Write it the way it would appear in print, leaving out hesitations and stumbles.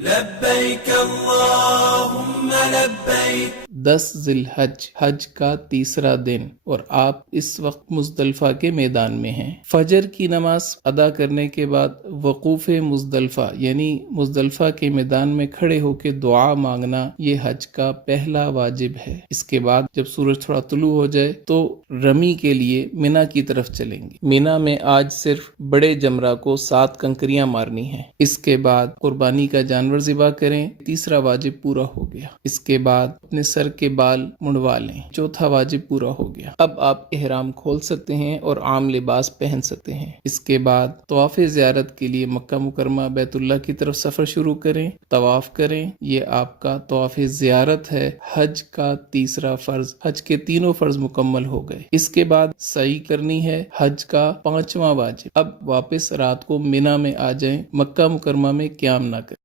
लब्बैक अल्लाहुम्मा लब्बैक। 10 जिलहज हज का तीसरा दिन और आप इस वक्त मुजदलफा के मैदान में हैं। फजर की नमाज अदा करने के बाद वकूफ़ मुजदलफा यानी मुजदलफा के मैदान में खड़े होकर दुआ मांगना ये हज का पहला वाजिब है। इसके बाद जब सूरज थोड़ा तुलू हो जाए तो रमी के लिए मिना की तरफ चलेंगे। मिना में आज सिर्फ बड़े जमरा को 7 कंकरियां मारनी है। इसके बाद कुर्बानी का जानवर ज़िबा करें। तीसरा वाजिब पूरा हो गया। इसके बाद अपने सर के बाल मुंडवा लें। चौथा वाजिब पूरा हो गया। अब आप इहराम खोल सकते हैं और आम लिबास पहन सकते हैं। इसके बाद तवाफ ज़ियारत के लिए मक्का मुकरमा बैतुल्लाह की तरफ सफ़र शुरू करें, तवाफ करें। ये आपका तवाफ ज़ियारत है। हज का तीसरा फ़र्ज, हज के तीनों फ़र्ज मुकम्मल हो गए। इसके बाद सई करनी है, हज का 5वां वाजिब। अब वापस रात को मिना में आ जाएं, मक्का मुकरमा में क़याम ना करें।